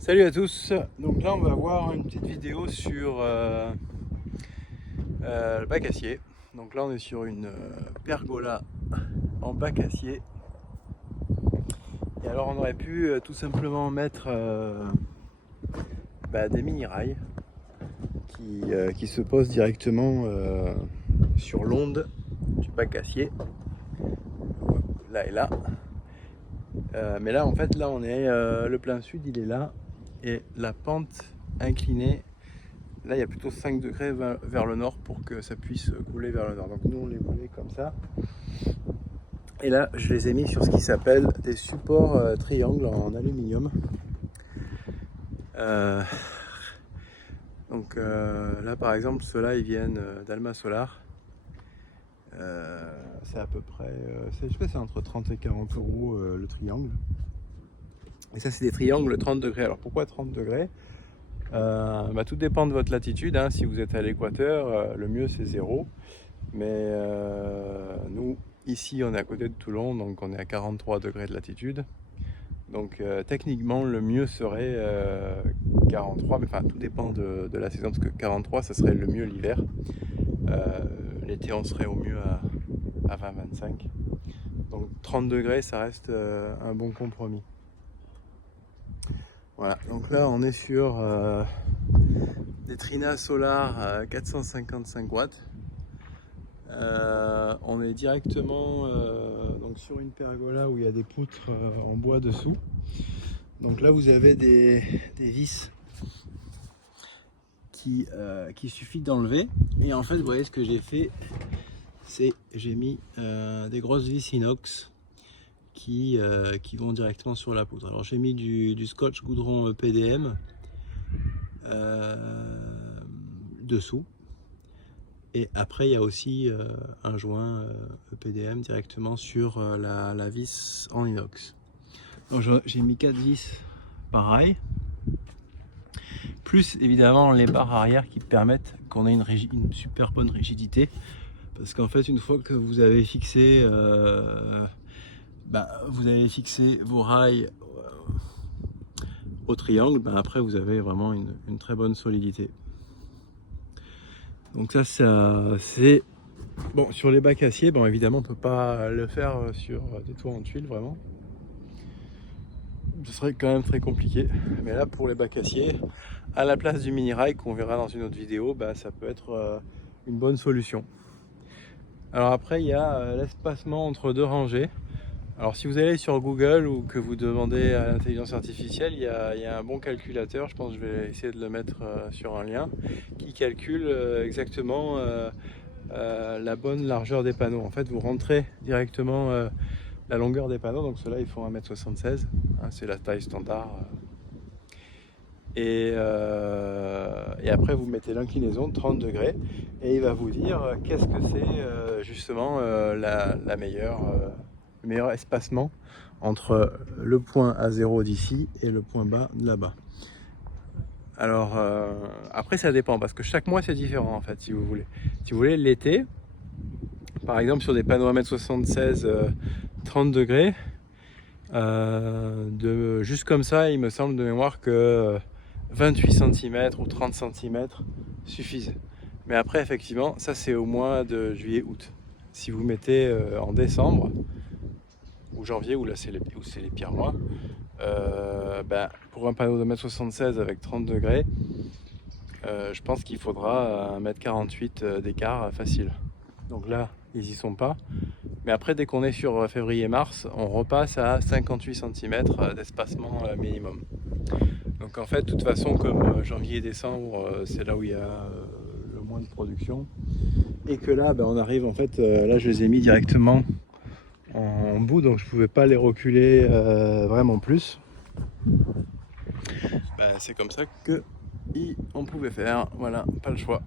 Salut à tous, donc là on va voir une petite vidéo sur le bac acier. Donc là on est sur une pergola en bac acier. Et alors on aurait pu tout simplement mettre des mini rails qui se posent directement sur l'onde du bac acier, là et là. Mais là en fait là on est le plein sud il est là et la pente inclinée. Là, il y a plutôt 5 degrés vers le nord pour que ça puisse couler vers le nord. Donc nous, on les voulait comme ça. Et là, je les ai mis sur ce qui s'appelle des supports triangles en aluminium. Là, par exemple, ceux-là, ils viennent d'Alma Solar. C'est à peu près, je sais pas, c'est entre 30 et 40 euros le triangle. Et ça, c'est des triangles 30 degrés. Alors pourquoi 30 degrés? Tout dépend de votre latitude, hein. Si vous êtes à l'équateur, le mieux c'est 0. Mais nous, ici, on est à côté de Toulon, donc on est à 43 degrés de latitude. Donc techniquement, le mieux serait 43, mais enfin tout dépend de la saison, parce que 43, ça serait le mieux l'hiver. L'été, on serait au mieux à 20-25. Donc 30 degrés, ça reste un bon compromis. Voilà, donc là on est sur des Trina Solar 455 watts. On est directement donc sur une pergola où il y a des poutres en bois dessous. Donc là vous avez des vis qu'il suffit d'enlever. Et en fait vous voyez ce que j'ai fait, c'est j'ai mis des grosses vis inox qui vont directement sur la poutre. Alors j'ai mis du scotch goudron PDM dessous. Et après, il y a aussi un joint EPDM directement sur la vis en inox. Donc j'ai mis 4 vis pareil. Plus évidemment les barres arrière qui permettent qu'on ait une super bonne rigidité. Parce qu'en fait, une fois que vous avez fixé, vos rails au triangle, après vous avez vraiment une très bonne solidité. Donc ça c'est bon. Sur les bacs acier, bon évidemment on peut pas le faire sur des toits en tuiles, vraiment ce serait quand même très compliqué. Mais là pour les bacs acier, à la place du mini rail qu'on verra dans une autre vidéo, ça peut être une bonne solution. Alors après il y a l'espacement entre deux rangées. Alors si vous allez sur Google ou que vous demandez à l'intelligence artificielle, il y a un bon calculateur, je pense que je vais essayer de le mettre sur un lien, qui calcule exactement la bonne largeur des panneaux. En fait vous rentrez directement la longueur des panneaux, donc ceux-là ils font 1m76, hein, c'est la taille standard. Et après vous mettez l'inclinaison de 30 degrés et il va vous dire qu'est-ce que c'est justement le meilleur espacement entre le point A0 d'ici et le point bas de là-bas. Alors après ça dépend parce que chaque mois c'est différent en fait. Si vous voulez l'été, par exemple sur des panneaux 1m76 30 degrés, juste comme ça il me semble de mémoire que 28 cm ou 30 cm suffisent. Mais après effectivement ça c'est au mois de juillet-août. Si vous mettez en décembre ou janvier, où là c'est les pires mois, pour un panneau de 1m76 avec 30 degrés, je pense qu'il faudra 1m48 d'écart facile. Donc là ils y sont pas. Mais après dès qu'on est sur février-mars, on repasse à 58 cm d'espacement minimum. Donc en fait de toute façon comme janvier et décembre c'est là où il y a le moins de production. Et que là on arrive en fait, là je les ai mis directement en bout, donc je pouvais pas les reculer vraiment plus. C'est comme ça que on pouvait faire, voilà, pas le choix.